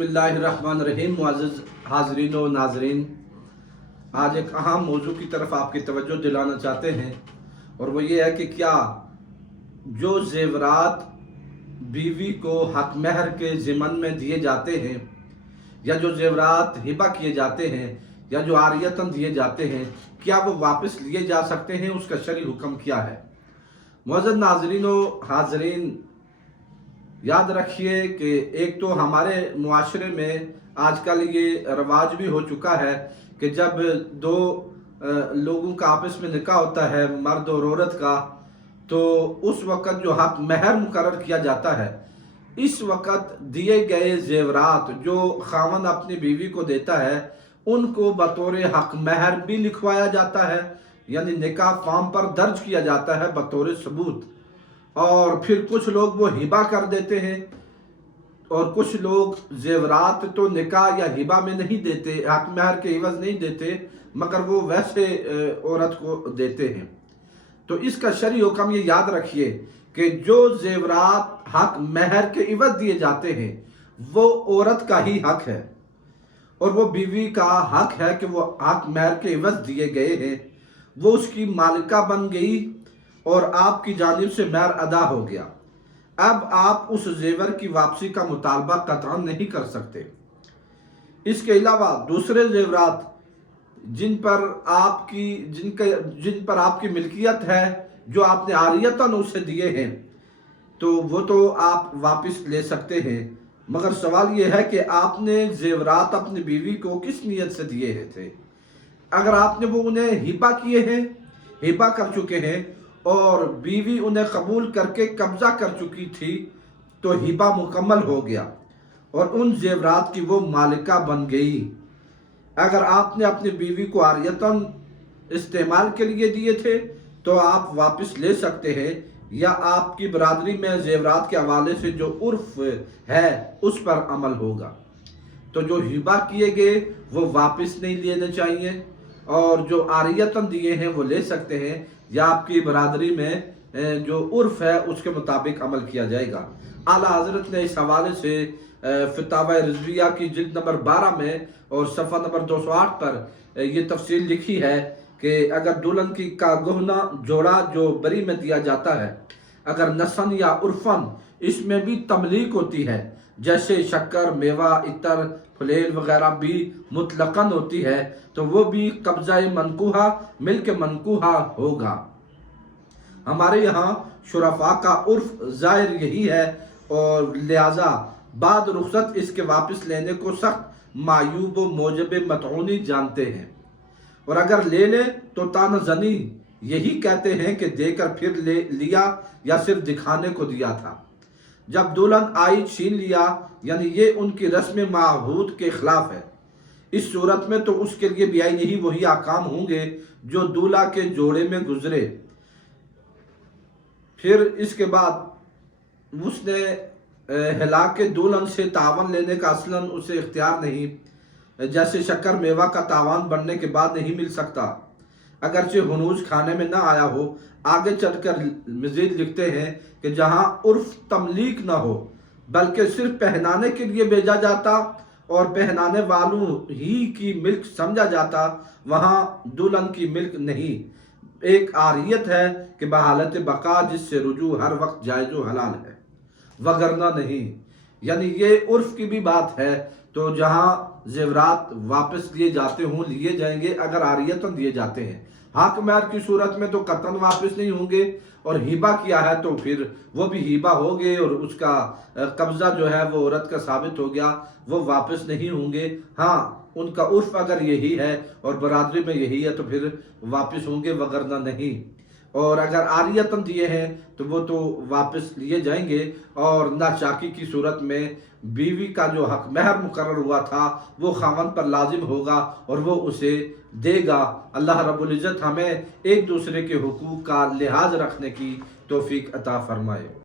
बिस्मिल्लाहिर्रहमानिर्रहीम। मुअज़्ज़ज़ हाज़रीन व नाज़रीन, आज एक अहम मौजू की तरफ आपकी तवज्जो दिलाना चाहते हैं, और वो ये है कि क्या जो ज़ेवरात बीवी को हक महर के ज़िमन में दिए जाते हैं, या जो ज़ेवरात हिबा किए जाते हैं, या जो आरियतन दिए जाते हैं, क्या वो वापस लिए जा सकते हैं? उसका शरई हुक्म क्या है? मुअज़्ज़ज़ नाज़रीन व हाज़रीन, याद रखिए कि एक तो हमारे मुआशरे में आजकल ये रवाज भी हो चुका है कि जब दो लोगों का आपस में निकाह होता है, मर्द और औरत का, तो उस वक़्त जो हक महर मुकर्रर किया जाता है, इस वक़्त दिए गए ज़ेवरात जो खावंद अपनी बीवी को देता है, उनको बतौर हक महर भी लिखवाया जाता है, यानी निकाह फॉर्म पर दर्ज किया जाता है बतौर सबूत। और फिर कुछ लोग वो हिबा कर देते हैं, और कुछ लोग ज़ेवरात तो निकाह या हिबा में नहीं देते, हक महर के इवज़ नहीं देते, मगर वो वैसे औरत को देते हैं। तो इसका शरई हुक्म ये याद रखिए कि जो ज़ेवरात हक महर के इवज़ दिए जाते हैं, वो औरत का ही हक है, और वो बीवी का हक है कि वो हक महर के इवज़ दिए गए हैं, वो उसकी मालिका बन गई और आपकी जानिब से महर अदा हो गया। अब आप उस जेवर की वापसी का मुतालबा कतई नहीं कर सकते। इसके अलावा दूसरे जेवरात जिन पर आपकी मिल्कियत है, जो आपने आरियतन उसे दिए हैं, तो वो तो आप वापस ले सकते हैं, मगर सवाल ये है कि आपने जेवरात अपनी बीवी को किस नीयत से दिए थे। अगर आपने वो उन्हें हिबा किए हैं, हिबा कर चुके हैं, और बीवी उन्हें कबूल करके कब्जा कर चुकी थी, तो हिबा मुकम्मल हो गया और उन जेवरात की वो मालिका बन गई। अगर आपने अपनी बीवी को आरियतन इस्तेमाल के लिए दिए थे, तो आप वापस ले सकते हैं, या आपकी बरादरी में जेवरात के हवाले से जो उर्फ है उस पर अमल होगा। तो जो हिबा किए गए वो वापस नहीं लेने चाहिए, और जो आरियतन दिए हैं वो ले सकते हैं, या आपकी बरादरी में जो उर्फ है उसके मुताबिक अमल किया जाएगा। आला हज़रत ने इस हवाले से फतावा रिज़विया की जिल्द नंबर 12 में और सफ़ा नंबर 208 पर ये तफसील लिखी है कि अगर दुल्हन की का गहना जोड़ा जो बरी में दिया जाता है, अगर नसन या उर्फन इसमें भी तमलीक होती है, जैसे शक्कर, मेवा, इतर, फलेल वगैरह भी मुतलकन होती है, तो वो भी कब्ज़ा मनकूहा मिल्क मनकूहा होगा। हमारे यहाँ शुरफा का उर्फ ज़ाहिर यही है, और लिहाजा बाद रुखसत इसके वापस लेने को सख्त मायूब व मोजब मतऊनी जानते हैं, और अगर ले ले तो तानज़नी यही कहते हैं कि देकर फिर ले लिया या सिर्फ दिखाने को दिया था। जब दुल्हन आई छीन लिया, यानी ये उनकी रस्म माहूद के खिलाफ है। इस सूरत में तो उसके लिए भी यही वही आकाम होंगे जो दूल्हा के जोड़े में गुजरे। फिर इसके बाद उसने हिला के दुल्हन से तावन लेने का असलन उसे इख्तियार नहीं, जैसे शक्कर मेवा का तावान बनने के बाद नहीं मिल सकता, अगरचे हुनूज खाने में ना आया हो। आगे चलकर मजीद लिखते हैं कि जहाँ उर्फ तमलीक ना हो, बल्कि सिर्फ पहनाने के लिए भेजा जाता और पहनाने वालों ही की मिल्क समझा जाता, वहाँ दुल्हन की मिल्क नहीं, एक आरियत है कि बहालत बका, जिससे रुजू हर वक्त जायज़ व हलाल है, वगरना नहीं। यानी ये उर्फ की भी बात है। तो जहाँ जेवरात वापस लिए जाते हों, लिए जाएंगे अगर आरियतन दिए जाते हैं। हक महर की सूरत में तो कतन वापस नहीं होंगे, और हिबा किया है तो फिर वो भी हिबा हो गए, और उसका कब्ज़ा जो है वो औरत का साबित हो गया, वो वापस नहीं होंगे। हाँ, उनका उर्फ अगर यही है और बरादरी में यही है तो फिर वापस होंगे, वगरना नहीं। और अगर आरियतन दिए हैं तो वो तो वापस लिए जाएंगे, और नाचाकी की सूरत में बीवी का जो हक महर मुकर्रर हुआ था वो खावंद पर लाजिम होगा, और वो उसे देगा। अल्लाह रब्बुल इज़्ज़त हमें एक दूसरे के हुकूक का लिहाज रखने की तौफीक अता फरमाए।